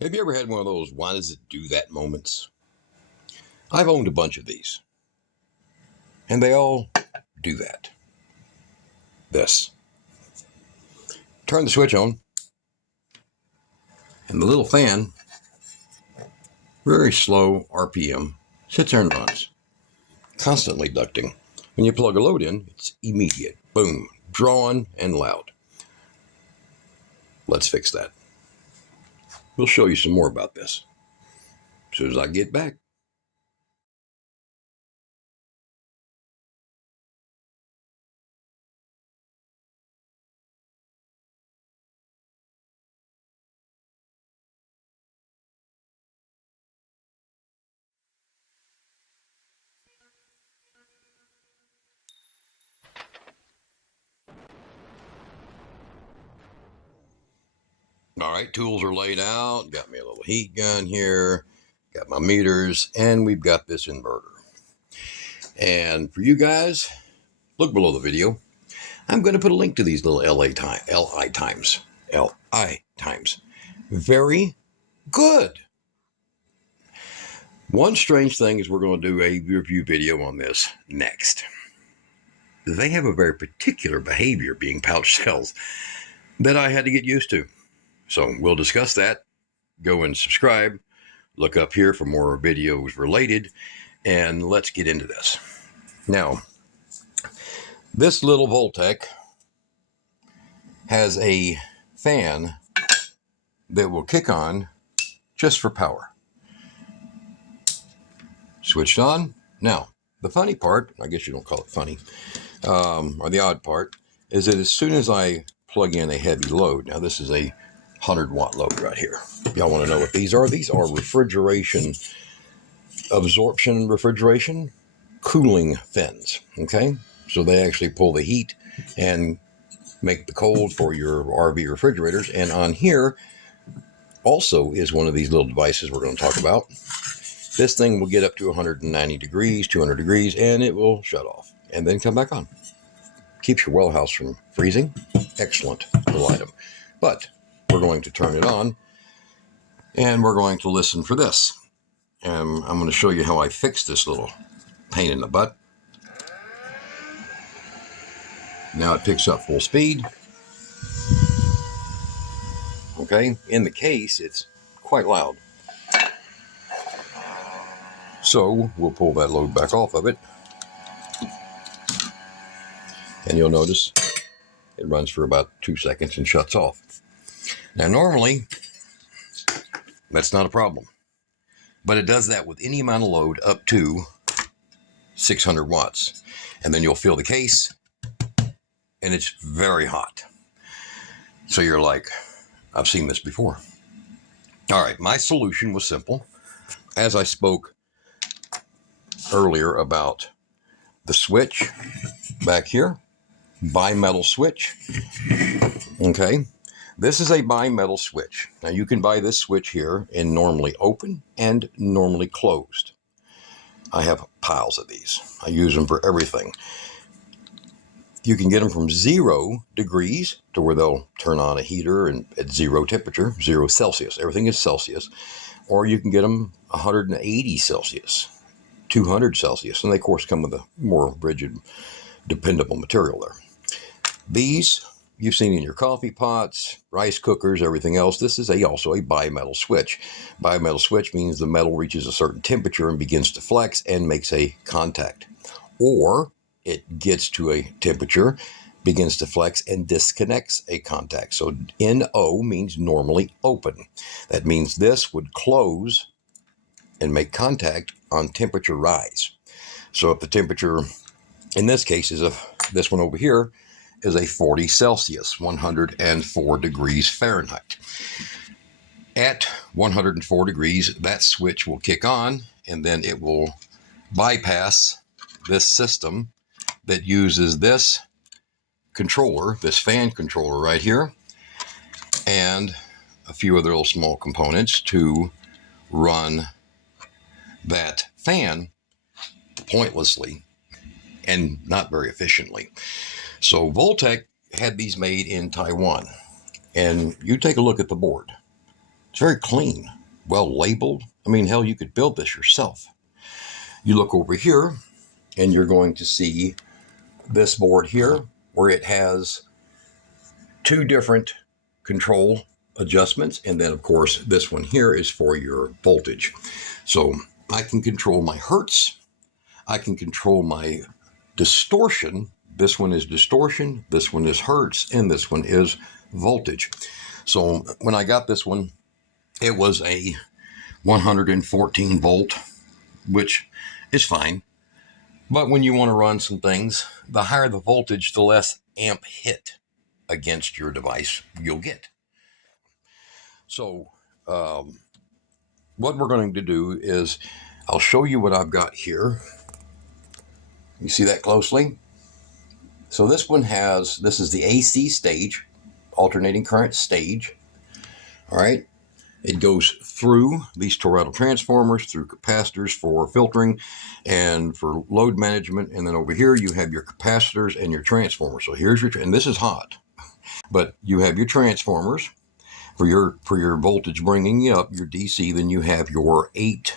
Have you ever had one of those why does it do that moments? I've owned a bunch of these, and they all do that. This. Turn the switch on, and the little fan, very slow RPM, sits there and runs, constantly ducting. When you plug a load in, it's immediate. Boom. Drawn and loud. Let's fix that. We'll show you some more about this as soon as I get back. All right, tools are laid out. Got me a little heat gun here. Got my meters, and we've got this inverter. And for you guys, look below the video. I'm going to put a link to these little LI times. Very good. One strange thing is we're going to do a review video on this next. They have a very particular behavior, being pouch cells, that I had to get used to. So we'll discuss that. Go and subscribe. Look up here for more videos related. And let's get into this. Now, this little Voltec has a fan that will kick on just for power. Switched on. Now, the funny part, I guess you don't call it funny, or the odd part, is that as soon as I plug in a heavy load, now this is a 100-watt load right here. Y'all want to know what these are? These are absorption refrigeration cooling fins, okay? So they actually pull the heat and make the cold for your RV refrigerators. And on here also is one of these little devices we're going to talk about. This thing will get up to 190 degrees, 200 degrees, and it will shut off and then come back on. Keeps your well house from freezing. Excellent little item. But we're going to turn it on, and we're going to listen for this. And I'm going to show you how I fixed this little pain in the butt. Now it picks up full speed. Okay, in the case, it's quite loud. So we'll pull that load back off of it. And you'll notice it runs for about 2 seconds and shuts off. Now, normally, that's not a problem. But it does that with any amount of load up to 600 watts. And then you'll feel the case, and it's very hot. So you're like, I've seen this before. All right, my solution was simple. As I spoke earlier about the switch back here, bimetal switch. Okay, this is a bimetal switch. Now you can buy this switch here in normally open and normally closed. I have piles of these. I use them for everything. You can get them from 0 degrees to where they'll turn on a heater and at 0 temperature, 0 Celsius. Everything is Celsius. Or you can get them 180 Celsius, 200 Celsius. And they, of course, come with a more rigid, dependable material there. These you've seen in your coffee pots, rice cookers, everything else. This is also a bimetal switch. Bimetal switch means the metal reaches a certain temperature and begins to flex and makes a contact. Or it gets to a temperature, begins to flex, and disconnects a contact. So NO means normally open. That means this would close and make contact on temperature rise. So if the temperature, in this case, this one over here, is a 40 Celsius, 104 degrees Fahrenheit. At 104 degrees, that switch will kick on, and then it will bypass this system that uses this controller, this fan controller right here, and a few other little small components to run that fan pointlessly and not very efficiently. So Voltec had these made in Taiwan, and you take a look at the board. It's very clean, well labeled. I mean, hell, you could build this yourself. You look over here and you're going to see this board here where it has two different control adjustments. And then, of course, this one here is for your voltage. So I can control my hertz. I can control my distortion. This one is distortion. This one is hertz. And this one is voltage. So when I got this one, it was a 114 volt, which is fine. But when you want to run some things, the higher the voltage, the less amp hit against your device you'll get. So what we're going to do is I'll show you what I've got here. You see that closely? So this one this is the AC stage, alternating current stage. All right. It goes through these toroidal transformers, through capacitors for filtering and for load management. And then over here, you have your capacitors and your transformers. So here's and this is hot, but you have your transformers for your voltage bringing you up, your DC. Then you have your 8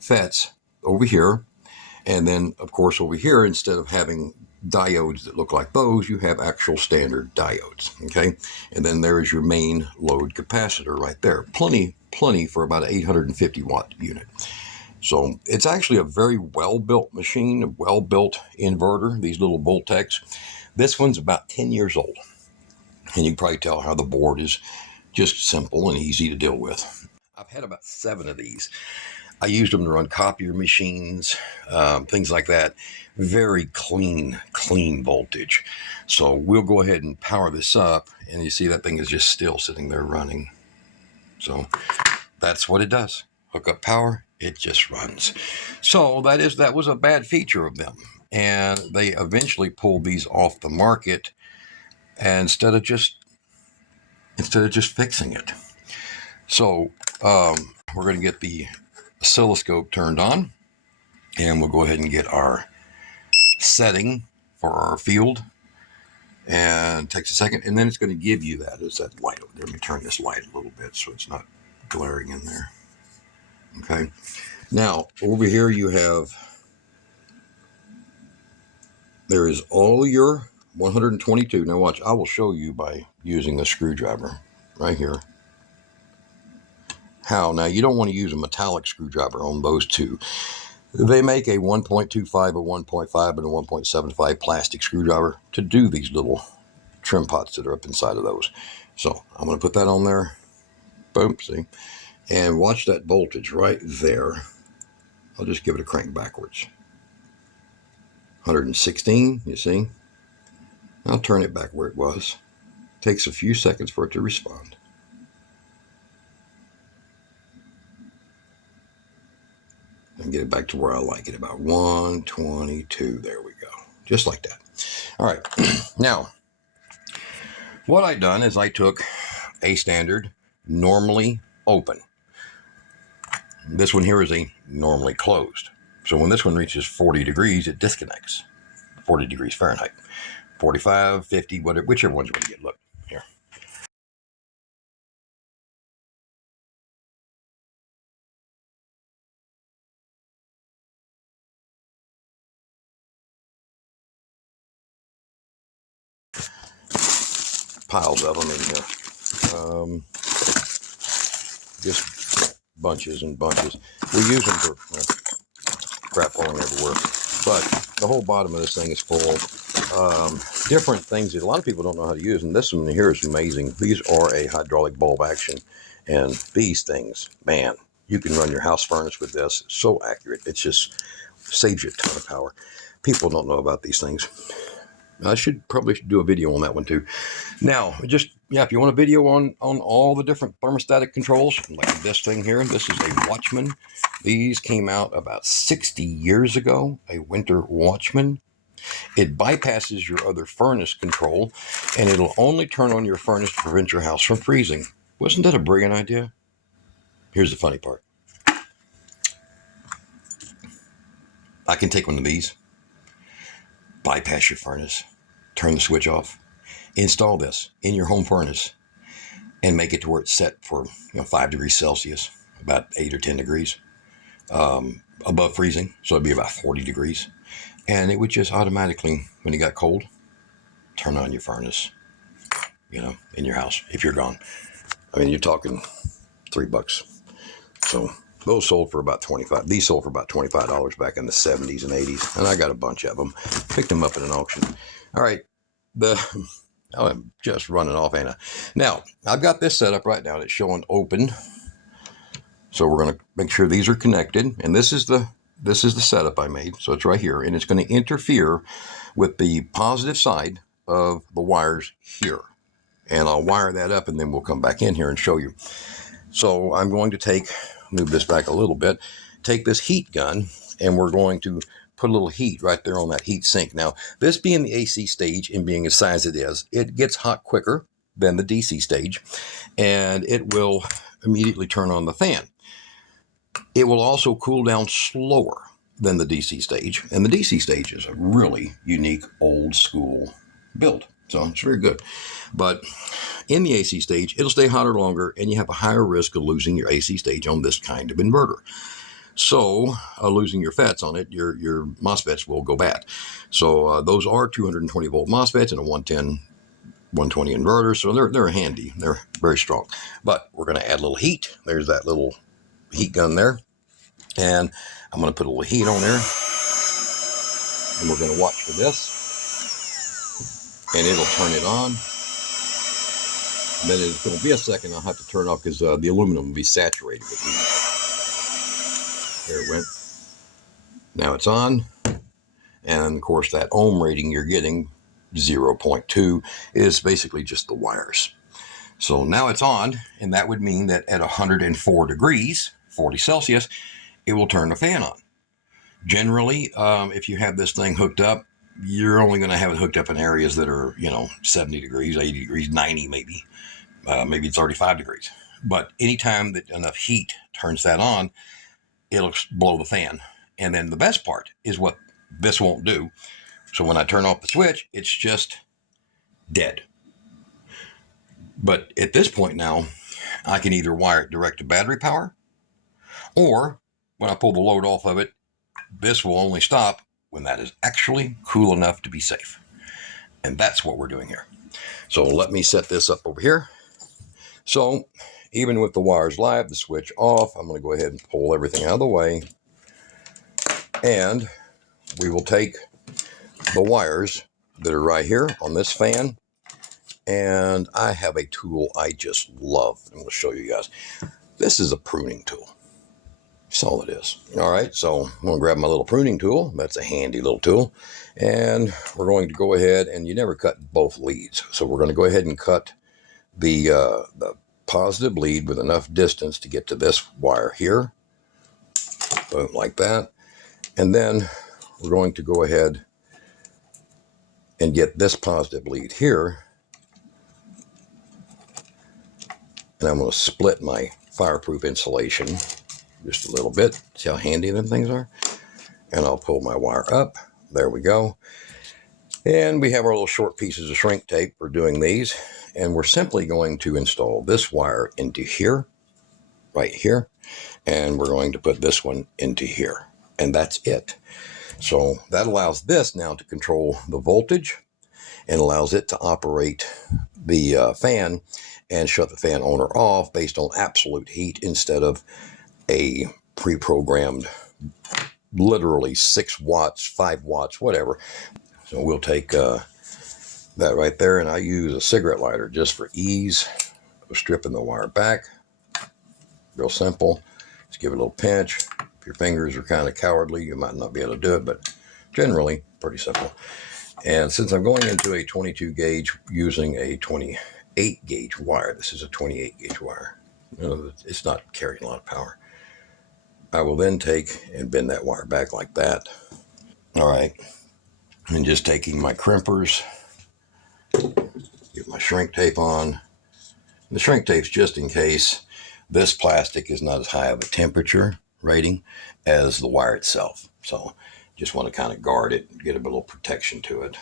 FETs over here. And then, of course, over here, instead of having diodes that look like those, you have actual standard diodes, okay? And then there is your main load capacitor right there. Plenty for about an 850 watt unit. So it's actually a very well-built machine, a well-built inverter, these little Voltecs. This one's about 10 years old. And you can probably tell how the board is just simple and easy to deal with. I've had about 7 of these. I used them to run copier machines, things like that. Very clean voltage. So we'll go ahead and power this up, and you see that thing is just still sitting there running. So that's what it does. Hook up power, it just runs. So that was a bad feature of them, and they eventually pulled these off the market, and instead of just fixing it. So we're going to get the oscilloscope turned on, and we'll go ahead and get our setting for our field, and it takes a second, and then it's going to give you that light. Let me turn this light a little bit so it's not glaring in there. Okay, now over here there is all your 122. Now watch, I will show you by using a screwdriver right here how. Now you don't want to use a metallic screwdriver on those two. They make a 1.25, a 1.5, and a 1.75 plastic screwdriver to do these little trim pots that are up inside of those. So I'm going to put that on there. Boom, see? And watch that voltage right there. I'll just give it a crank backwards. 116, you see? I'll turn it back where it was. Takes a few seconds for it to respond. And get it back to where I like it, about 122. There we go. Just like that. All right. Now, what I done is I took a standard normally open. This one here is a normally closed. So when this one reaches 40 degrees, it disconnects. 40 degrees Fahrenheit. 45, 50, whatever, whichever one's going to get. Look, here. Piles of them in here. Just bunches and bunches. We use them for crap falling everywhere. But the whole bottom of this thing is full. Different things that a lot of people don't know how to use. And this one here is amazing. These are a hydraulic bulb action. And these things, man, you can run your house furnace with this. It's so accurate. It just saves you a ton of power. People don't know about these things. I should probably do a video on that one too. Now, if you want a video on all the different thermostatic controls, like this thing here, this is a Watchman. These came out about 60 years ago, a winter Watchman. It bypasses your other furnace control, and it'll only turn on your furnace to prevent your house from freezing. Wasn't that a brilliant idea? Here's the funny part. I can take one of these, bypass your furnace, turn the switch off, install this in your home furnace, and make it to where it's set for 5 degrees Celsius, about 8 or 10 degrees above freezing. So it'd be about 40 degrees. And it would just automatically, when it got cold, turn on your furnace, in your house if you're gone. I mean, you're talking $3. So those sold for about $25. These sold for about $25 back in the 70s and 80s. And I got a bunch of them. Picked them up at an auction. All right. I'm just running off, ain't I? Now, I've got this set up right now. It's showing open. So we're going to make sure these are connected. And this is the setup I made. So it's right here. And it's going to interfere with the positive side of the wires here. And I'll wire that up, and then we'll come back in here and show you. So I'm going to move this back a little bit, take this heat gun, and we're going to put a little heat right there on that heat sink. Now, this being the AC stage and being as size it is, it gets hot quicker than the DC stage, and it will immediately turn on the fan. It will also cool down slower than the DC stage, and the DC stage is a really unique old school build. So it's very good. But in the AC stage, it'll stay hotter longer, and you have a higher risk of losing your AC stage on this kind of inverter. So losing your FETs on it, your MOSFETs will go bad. So those are 220 volt MOSFETs and a 110, 120 inverter. So they're handy. They're very strong. But we're going to add a little heat. There's that little heat gun there. And I'm going to put a little heat on there. And we're going to watch for this. And it'll turn it on. And then it's going to be a second. I'll have to turn it off because the aluminum will be saturated with heat. There it went. Now it's on. And of course, that ohm rating you're getting, 0.2, is basically just the wires. So now it's on. And that would mean that at 104 degrees, 40 Celsius, it will turn the fan on. Generally, if you have this thing hooked up, you're only going to have it hooked up in areas that are, 70 degrees, 80 degrees, 90 maybe. Maybe 35 degrees. But anytime that enough heat turns that on, it'll blow the fan. And then the best part is what this won't do. So when I turn off the switch, it's just dead. But at this point now, I can either wire it direct to battery power, or when I pull the load off of it, this will only stop when that is actually cool enough to be safe. And that's what we're doing here. So let me set this up over here. So even with the wires live, the switch off, I'm going to go ahead and pull everything out of the way. And we will take the wires that are right here on this fan. And I have a tool I just love. I'm going to show you guys. This is a pruning tool. That's all it is. All right, so I'm going to grab my little pruning tool. That's a handy little tool. And we're going to go ahead, and you never cut both leads. So we're going to go ahead and cut the positive lead with enough distance to get to this wire here. Boom, like that. And then we're going to go ahead and get this positive lead here. And I'm going to split my fireproof insulation just a little bit. See how handy them things are? And I'll pull my wire up. There we go. And we have our little short pieces of shrink tape for doing these. And we're simply going to install this wire into here, right here. And we're going to put this one into here. And that's it. So that allows this now to control the voltage and allows it to operate the fan and shut the fan on or off based on absolute heat instead of a pre-programmed, literally 6 watts, 5 watts, whatever. So we'll take that right there, and I use a cigarette lighter just for ease of stripping the wire back. Real simple. Just give it a little pinch. If your fingers are kind of cowardly, you might not be able to do it, but generally pretty simple. And since I'm going into a 22 gauge using a 28 gauge wire, this is a 28 gauge wire. It's not carrying a lot of power. I will then take and bend that wire back like that. All right. And just taking my crimpers, get my shrink tape on. The shrink tape's just in case this plastic is not as high of a temperature rating as the wire itself. So just want to kind of guard it and get a little protection to it.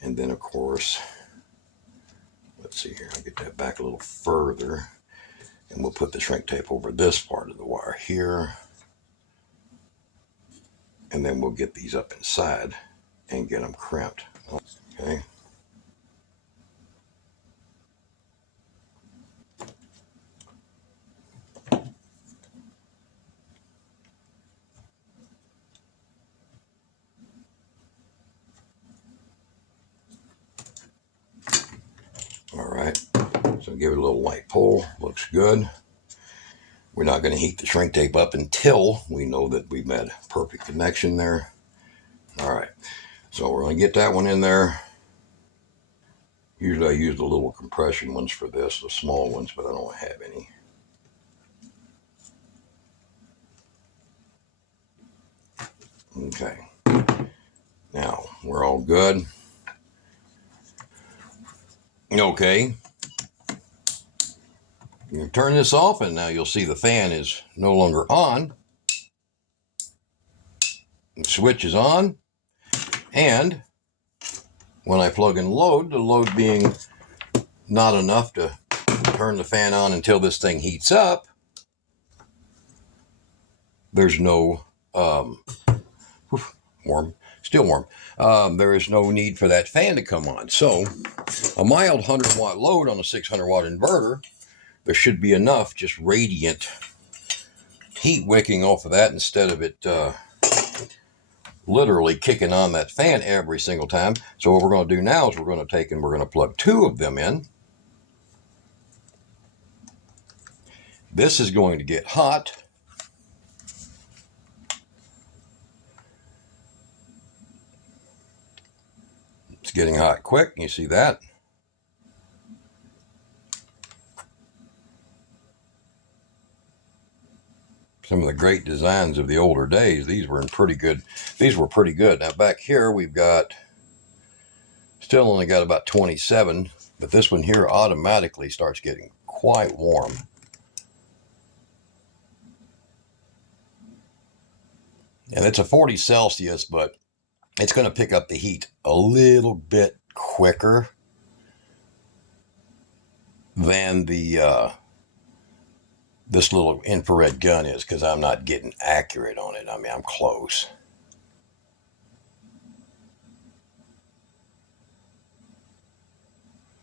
And then, of course, let's see here, I'll get that back a little further, and we'll put the shrink tape over this part of the wire here, and then we'll get these up inside and get them crimped. Okay. All right, so give it a little light pull, looks good. We're not going to heat the shrink tape up until we know that we've made a perfect connection there. All right, so we're going to get that one in there. Usually I use the little compression ones for this, the small ones, but I don't have any. Okay, now we're all good. Okay, you turn this off, and now you'll see the fan is no longer on. The switch is on, and when I plug in load, the load being not enough to turn the fan on until this thing heats up, there's no warm, still warm. There is no need for that fan to come on. So a mild 100-watt load on a 600-watt inverter, there should be enough just radiant heat wicking off of that instead of it literally kicking on that fan every single time. So what we're going to do now is we're going to take and we're going to plug 2 of them in. This is going to get hot. It's getting hot quick. You see that? Some of the great designs of the older days, these were pretty good. Now back here we've got, still only got about 27, but this one here automatically starts getting quite warm. And it's a 40 Celsius, but it's going to pick up the heat a little bit quicker than the this little infrared gun is, because I'm not getting accurate on it. I mean, I'm close.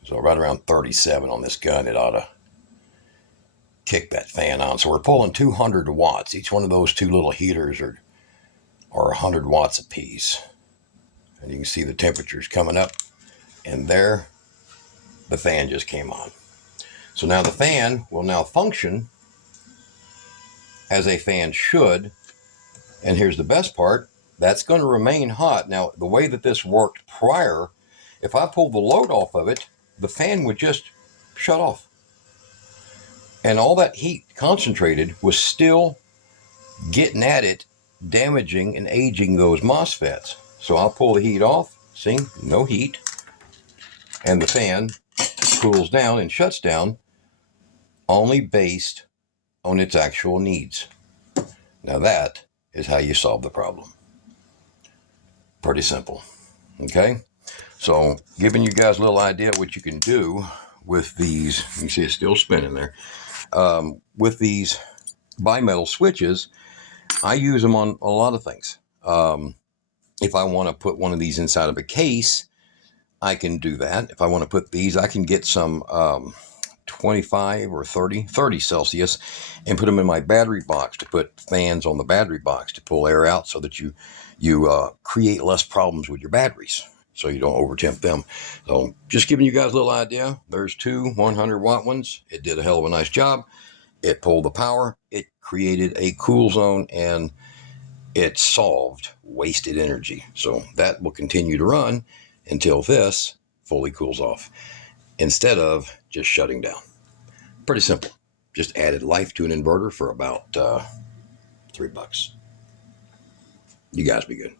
So right around 37 on this gun, it ought to kick that fan on. So we're pulling 200 watts. Each one of those 2 little heaters are 100 watts apiece. And you can see the temperatures coming up, and there the fan just came on. So now the fan will now function as a fan should. And here's the best part, that's going to remain hot. Now, the way that this worked prior, if I pulled the load off of it, the fan would just shut off. And all that heat concentrated was still getting at it, damaging and aging those MOSFETs. So I'll pull the heat off, see, no heat, and the fan cools down and shuts down only based on its actual needs. Now that is how you solve the problem. Pretty simple. Okay, so giving you guys a little idea what you can do with these. You can see it's still spinning there. With these bimetal switches, I use them on a lot of things. If I want to put one of these inside of a case, I can do that. If I want to put these, I can get some 25 or 30 Celsius and put them in my battery box to put fans on the battery box to pull air out, so that you create less problems with your batteries, so you don't overtemp them. So just giving you guys a little idea. There's 2 100-watt ones. It did a hell of a nice job. It pulled the power, it created a cool zone, and it solved wasted energy. So that will continue to run until this fully cools off, instead of just shutting down. Pretty simple. Just added life to an inverter for about $3. You guys be good.